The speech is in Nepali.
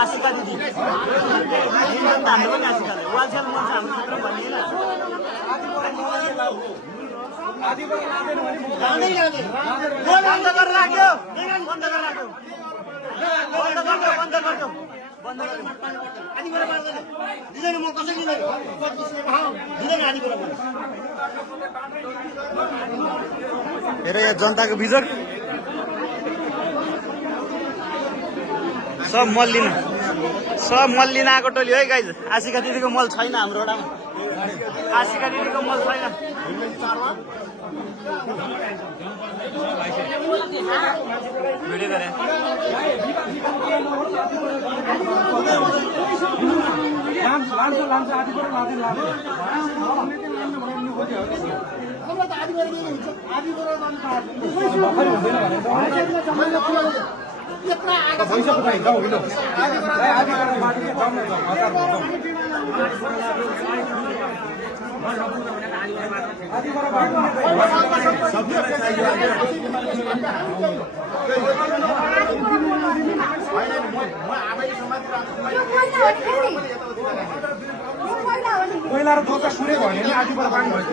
आशिका दिदी हाम्रो पनि आशिकाले वालछेल मन छ हाम्रो क्षेत्र भनिएन बन्द गरेर राख्यो बन्द गरेर राख्यो बन्द गर्यो बन्द गर्यो बन्द गर्यो आदि बेला मार्दैन दिदैन म कसै दिदैन 25 ले भाउ दिदैन आदि बेला हेर यहाँ जनताको बिजोग सब मल लिन आएको टोली है गाइज आशिका दिदीको मल छैन हाम्रो वडामा आशिका दिदीको मल छैन भिडियो गरे पहिला र दोका सुने भने नि आदि पर पानी भयो